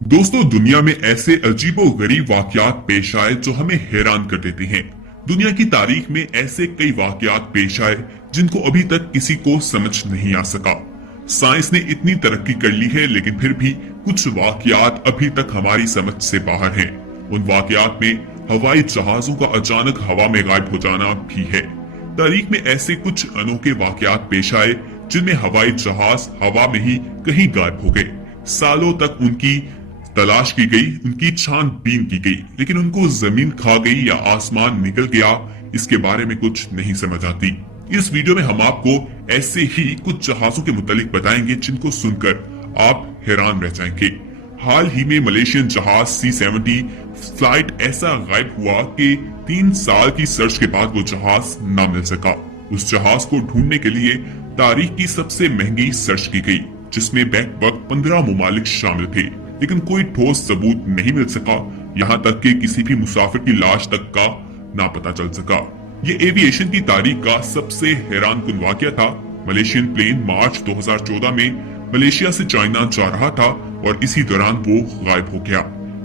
दोस्तों, दुनिया में ऐसे अजीबोगरीब वाकयात पेश आए जो हमें हैरान कर देते हैं। दुनिया की तारीख में ऐसे कई वाकयात पेश आए जिनको अभी तक किसी को समझ नहीं आ सका। साइंस ने इतनी तरक्की कर ली है, लेकिन फिर भी कुछ वाकयात अभी तक हमारी समझ से बाहर हैं। उन वाकयात में हवाई जहाजों का अचानक हवा में गायब हो जाना भी है। तारीख में ऐसे कुछ अनोखे वाकयात पेश आए जिनमें हवाई जहाज हवा में ही कहीं गायब हो गए। सालों तक उनकी तलाश की गई, उनकी छानबीन की गई, लेकिन उनको जमीन खा गई या आसमान निकल गया, इसके बारे में कुछ नहीं समझ आती। इस वीडियो में हम आपको ऐसे ही कुछ जहाजों के मुतालिक बताएंगे जिनको सुनकर आप हैरान रह जाएंगे। हाल ही में मलेशियन जहाज C-70 फ्लाइट ऐसा गायब हुआ कि 3 साल की सर्च के बाद वो जहाज न मिल सका। उस जहाज को ढूंढने के लिए तारीख की सबसे महंगी सर्च की गई, जिसमें लगभग 15 मुमालिक शामिल थे, लेकिन कोई ठोस सबूत नहीं मिल सका। यहाँ तक कि किसी भी मुसाफिर की लाश तक का ना पता चल सका। ये एविएशन की तारीख का सबसे हैरानकुन वाकया था। मलेशियन प्लेन मार्च 2014 में मलेशिया से चाइना जा रहा था और इसी दौरान वो गायब हो गया।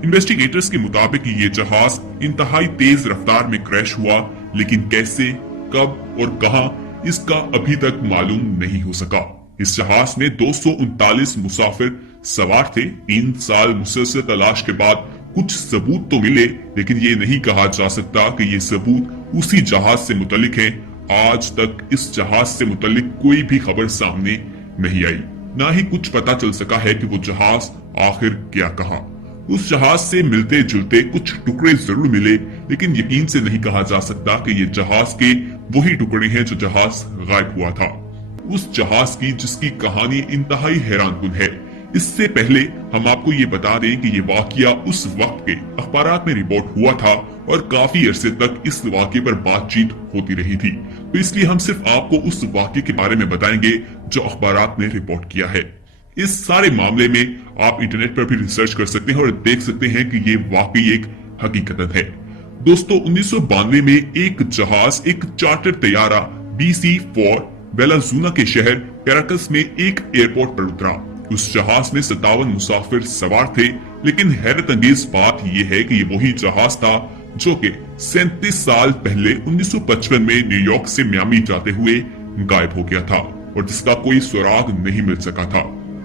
इन्वेस्टिगेटर्स के मुताबिक ये जहाज इंतहाई तेज रफ्तार में क्रैश हुआ, लेकिन कैसे, कब और कहां, इसका अभी तक मालूम नहीं हो सका। इस जहाज में 239 मुसाफिर सवार थे। 3 साल मुसलसल तलाश के बाद कुछ सबूत तो मिले, लेकिन ये नहीं कहा जा सकता कि ये सबूत उसी जहाज से मुतल्लिक हैं। आज तक इस जहाज से मुतल्लिक कोई भी खबर सामने नहीं आई, ना ही कुछ पता चल सका है कि वो जहाज आखिर गया कहां। उस जहाज से मिलते जुलते कुछ टुकड़े जरूर मिले, लेकिन यकीन से नहीं कहा जा सकता कि ये जहाज के वही टुकड़े हैं जो जहाज गायब हुआ था। उस जहाज की जिसकी कहानी इंतहाई हैरानकुन है। इससे पहले हम आपको ये बता दें कि ये वाकया उस वक्त के अखबारात में रिपोर्ट हुआ था और काफी अरसे तक इस वाकये पर बातचीत होती रही थी। तो इसलिए हम सिर्फ आपको उस वाकये के बारे में बताएंगे जो अखबारात ने रिपोर्ट किया है। इस सारे मामले में आप इंटरनेट पर भी रिसर्च कर सकते हैं और देख सकते हैं कि ये वाकई एक हकीकत है। दोस्तों, 1992 में एक जहाज, एक चार्टर तैयारा BC-4 बेलाजूना के शहर कैराकस में एक एयरपोर्ट पर उतरा। उस जहाज में 57 मुसाफिर सवार थे, लेकिन हैरत अंगेज बात यह है कि ये वही जहाज था जो कि 37 साल पहले 1955 में न्यूयॉर्क से मियामी जाते हुए गायब हो गया था और जिसका कोई सुराग नहीं मिल सका था।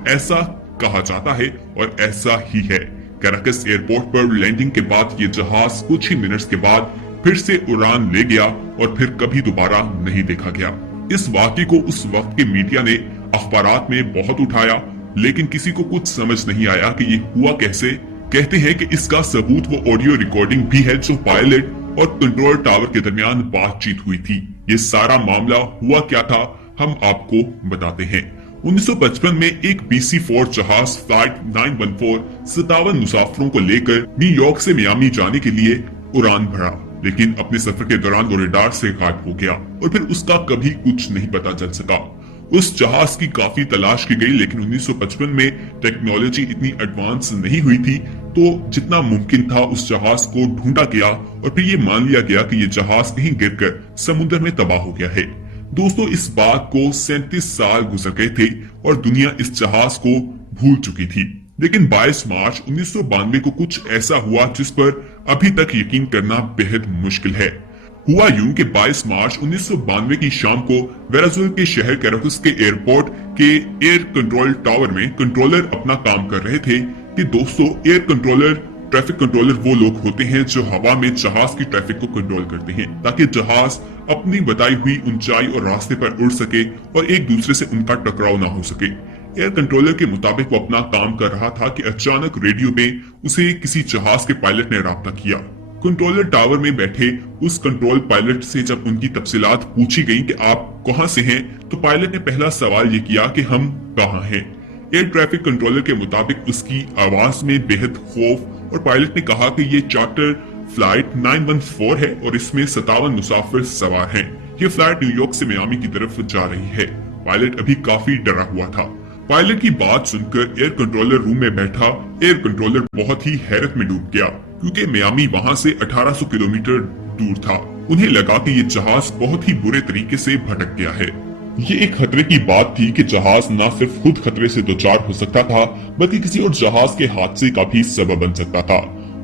ऐसा कहा जाता है और ऐसा ही है। कैराकस एयरपोर्ट पर लैंडिंग के बाद ये जहाज कुछ ही मिनट्स के बाद फिर से उड़ान ले गया और फिर कभी दोबारा नहीं देखा गया। इस वाकये को उस वक्त के मीडिया ने अखबारात में बहुत उठाया, लेकिन किसी को कुछ समझ नहीं आया कि ये हुआ कैसे। कहते हैं कि इसका सबूत वो ऑडियो रिकॉर्डिंग भी है जो पायलट और कंट्रोल टावर के दरमियान बातचीत हुई थी। ये सारा मामला हुआ क्या था, हम आपको बताते हैं। 1955 में एक BC-4 जहाज फ्लाइट 914 57 मुसाफिरों को लेकर न्यूयॉर्क से मियामी जाने के लिए उड़ान भरा, लेकिन अपने सफर के दौरान वो रडार से गायब हो गया और फिर उसका कभी कुछ नहीं पता चल सका। उस जहाज की काफी तलाश की गई, लेकिन 1955 में टेक्नोलॉजी इतनी एडवांस नहीं हुई थी, तो जितना मुमकिन था उस जहाज को ढूंढा गया और फिर ये मान लिया गया कि ये जहाज कहीं गिरकर समुद्र में तबाह हो गया है। दोस्तों, इस बात को 37 साल गुजर गए थे और दुनिया इस जहाज को भूल चुकी थी, लेकिन 22 मार्च 1992 को कुछ ऐसा हुआ जिस पर अभी तक यकीन करना बेहद मुश्किल है। हुआ यूं कि 22 मार्च 1992 की शाम को वेराजुल के शहर कैराकस के एयरपोर्ट के एयर कंट्रोल टावर में कंट्रोलर अपना काम कर रहे थे कि दोस्तों, एयर कंट्रोलर, ट्रैफिक कंट्रोलर वो लोग होते हैं जो हवा में जहाज की ट्रैफिक को कंट्रोल करते हैं ताकि जहाज अपनी बताई हुई ऊंचाई और रास्ते पर उड़ सके और एक दूसरे से उनका टकराव ना हो सके। एयर कंट्रोलर के मुताबिक वो अपना काम कर रहा था कि अचानक रेडियो में उसे किसी जहाज के पायलट ने राब्ता किया। कंट्रोलर टावर में बैठे उस कंट्रोल पायलट से जब उनकी तफसीलात पूछी गई कि आप कहां से हैं, तो पायलट ने पहला सवाल ये किया कि हम कहां हैं। एयर ट्रैफिक कंट्रोलर के मुताबिक उसकी आवाज में बेहद खौफ और पायलट ने कहा कि ये चार्टर फ्लाइट 914 है और इसमें 57 मुसाफिर सवार हैं। ये फ्लाइट न्यूयॉर्क से मियामी की तरफ जा रही है। पायलट अभी काफी डरा हुआ था। पायलट की बात सुनकर एयर कंट्रोलर रूम में बैठा एयर कंट्रोलर बहुत ही हैरत में डूब गया, क्योंकि मियामी वहां से 1800 किलोमीटर दूर था। उन्हें लगा कि ये जहाज बहुत ही बुरे तरीके से भटक गया है। ये एक खतरे की बात थी कि जहाज न सिर्फ खुद खतरे से दोचार हो सकता था, बल्कि किसी और जहाज के हादसे का भी सबब बन सकता था।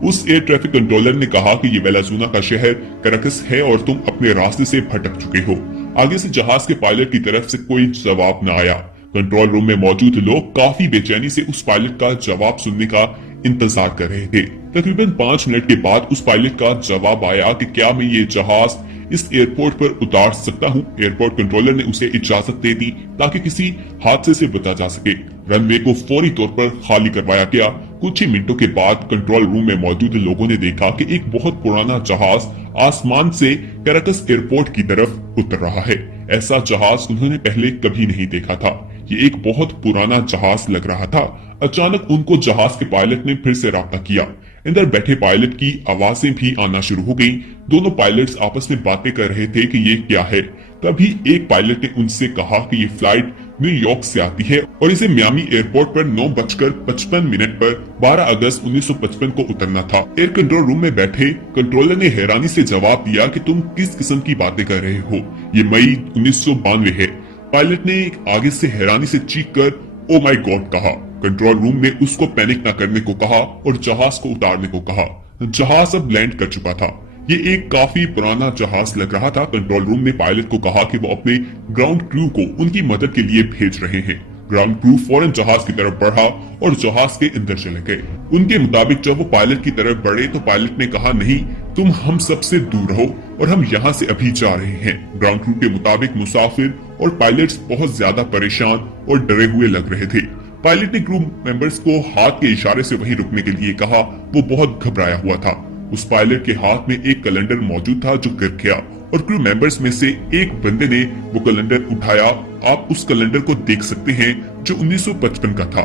उस एयर ट्रैफिक कंट्रोलर ने कहा कि ये वेनेजुएला का शहर कैराकस है और तुम अपने रास्ते से भटक चुके हो। आगे से जहाज के पायलट की तरफ से कोई जवाब न आया। कंट्रोल रूम में मौजूद लोग काफी बेचैनी से उस पायलट का जवाब सुनने का इंतजार कर रहे थे। तकरीबन 5 मिनट के बाद उस पायलट का जवाब आया कि क्या मैं ये जहाज इस एयरपोर्ट पर उतार सकता हूँ। एयरपोर्ट कंट्रोलर ने उसे इजाजत दे दी ताकि किसी हादसे से बचा जा सके। रनवे को फौरी तौर पर खाली करवाया गया। कुछ ही मिनटों के बाद कंट्रोल रूम में मौजूद लोगों ने देखा कि एक बहुत पुराना जहाज आसमान से कैराकस एयरपोर्ट की तरफ उतर रहा है। ऐसा जहाज उन्होंने पहले कभी नहीं देखा था। ये एक बहुत पुराना जहाज लग रहा था। अचानक उनको जहाज के पायलट ने फिर से राब्ता किया। अंदर बैठे पायलट की आवाजें भी आना शुरू हो गई। दोनों पायलट्स आपस में बातें कर रहे थे कि ये क्या है। तभी एक पायलट ने उनसे कहा कि ये फ्लाइट न्यूयॉर्क से आती है और इसे मियामी एयरपोर्ट पर 9:55 पर 12 अगस्त 1955 को उतरना था। एयर कंट्रोल रूम में बैठे कंट्रोलर ने हैरानी से जवाब दिया कि तुम किस किस्म की बातें कर रहे हो, ये मई 1992 है। पायलट ने आगे से हैरानी से चीख कर ओ माय गॉड कहा। कंट्रोल रूम ने उसको पैनिक न करने को कहा और जहाज को उतारने को कहा। जहाज अब लैंड कर चुका था। ये एक काफी पुराना जहाज लग रहा था। कंट्रोल रूम ने पायलट को कहा कि वो अपने ग्राउंड क्रू को उनकी मदद के लिए भेज रहे हैं। ग्राउंड क्रू फौरन जहाज की तरफ बढ़ा और जहाज के अंदर चले गए। उनके मुताबिक जब वो पायलट की तरफ बढ़े तो पायलट ने कहा, नहीं, तुम हम सबसे दूर रहो और हम यहाँ से अभी जा रहे हैं। ग्राउंड क्रू के मुताबिक मुसाफिर और पायलट्स बहुत ज्यादा परेशान और डरे हुए लग रहे थे। पायलट ने क्रू मेंबर्स को हाथ के इशारे से वहीं रुकने के लिए कहा। वो बहुत घबराया हुआ था। उस पायलट के हाथ में एक कैलेंडर मौजूद था जो गिर गया और क्रू मेंबर्स में से एक बंदे ने वो कैलेंडर उठाया। आप उस कैलेंडर को देख सकते हैं जो 1955 का था।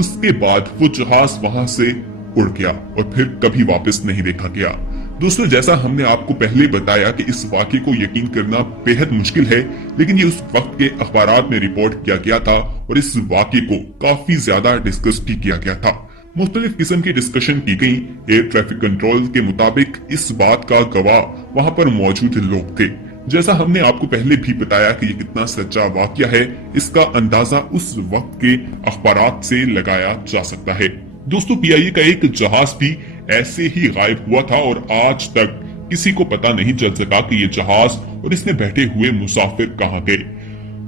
उसके बाद वो जहाज वहां से उड़ गया और फिर कभी वापस नहीं देखा गया। दोस्तों, जैसा हमने आपको पहले बताया कि इस वाक़े को यकीन करना बेहद मुश्किल है, लेकिन ये उस वक्त के अखबारात में रिपोर्ट किया गया था और इस वाक़े को काफी ज्यादा डिस्कस भी किया गया था। मुख्तलिफ किस्म की डिस्कशन की गई। एयर ट्रैफिक कंट्रोल के मुताबिक इस बात का गवाह वहां पर मौजूद लोग थे। जैसा हमने आपको पहले भी बताया कि ये कितना सच्चा वाकया है, इसका अंदाजा उस वक्त के अखबारात से लगाया जा सकता है। दोस्तों, पीआईए का एक जहाज भी ऐसे ही गायब हुआ था और आज तक किसी को पता नहीं चल सका कि ये जहाज और इसमें बैठे हुए मुसाफिर कहाँ गए।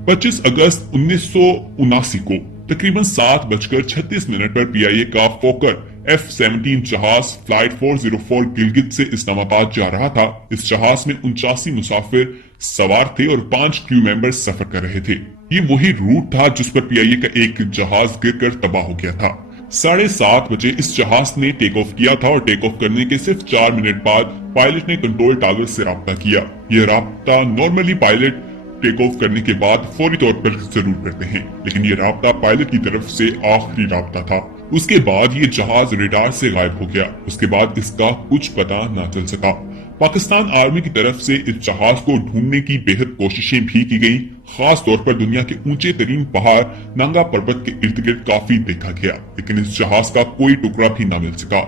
25 अगस्त 1979 को तकरीबन 7:36 पर पीआईए का फोकर F-17 जहाज फ्लाइट 404 गिलगित से इस्लामाबाद जा रहा था। इस जहाज में 79 मुसाफिर सवार थे और 5 क्रू मेंबर सफर कर रहे थे। ये वही रूट था जिस पर पीआईए का एक जहाज गिरकर तबाह हो गया था। 7:30 बजे इस जहाज ने टेक ऑफ किया था और टेक ऑफ करने के सिर्फ 4 मिनट बाद पायलट ने कंट्रोल टावर से राब्ता किया। ये राब्ता नॉर्मली पायलट टेक ऑफ करने के बाद फौरी तौर पर जरूर करते हैं, लेकिन ये राब्ता पायलट की तरफ से आखिरी राब्ता था। उसके बाद ये जहाज रेडार से गायब हो गया। उसके बाद इसका कुछ पता न चल सका। पाकिस्तान आर्मी की तरफ से इस जहाज को ढूंढने की बेहद कोशिशें भी की गई। खास तौर पर दुनिया के ऊंचे तरीन पहाड़ नंगा पर्वत के इर्द गिर्द काफी देखा गया, लेकिन इस जहाज का कोई टुकड़ा भी न मिल सका।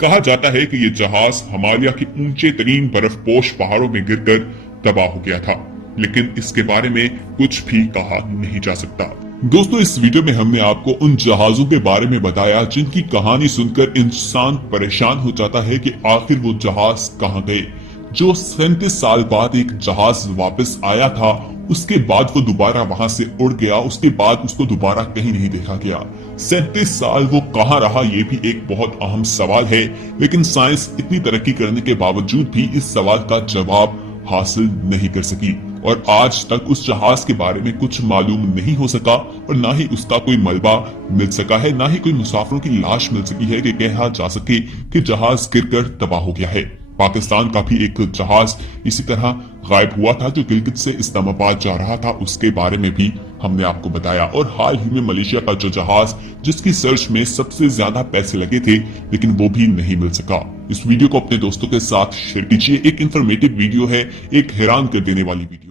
कहा जाता है कि ये जहाज हिमालय के ऊंचे तरीन बर्फपोश पहाड़ों में गिरकर तबाह हो गया था, लेकिन इसके बारे में कुछ भी कहा नहीं जा सकता। दोस्तों, इस वीडियो में हमने आपको उन जहाजों के बारे में बताया जिनकी कहानी सुनकर इंसान परेशान हो जाता है कि आखिर वो जहाज कहाँ गए। जो 37 साल बाद एक जहाज वापस आया था, उसके बाद वो दोबारा वहां से उड़ गया। उसके बाद उसको दोबारा कहीं नहीं देखा गया। 37 साल वो कहाँ रहा, ये भी एक बहुत अहम सवाल है, लेकिन साइंस इतनी तरक्की करने के बावजूद भी इस सवाल का जवाब हासिल नहीं कर सकी और आज तक उस जहाज के बारे में कुछ मालूम नहीं हो सका और ना ही उसका कोई मलबा मिल सका है, ना ही कोई मुसाफिरों की लाश मिल सकी है कि कहा जा सके कि जहाज गिरकर तबाह हो गया है। पाकिस्तान का भी एक जहाज इसी तरह गायब हुआ था जो गिलगित से इस्लामाबाद जा रहा था, उसके बारे में भी हमने आपको बताया। और हाल ही में मलेशिया का जो जहाज जिसकी सर्च में सबसे ज्यादा पैसे लगे थे, लेकिन वो भी नहीं मिल सका। इस वीडियो को अपने दोस्तों के साथ शेयर कीजिए। एक इंफॉर्मेटिव वीडियो है, एक हैरान कर देने वाली वीडियो।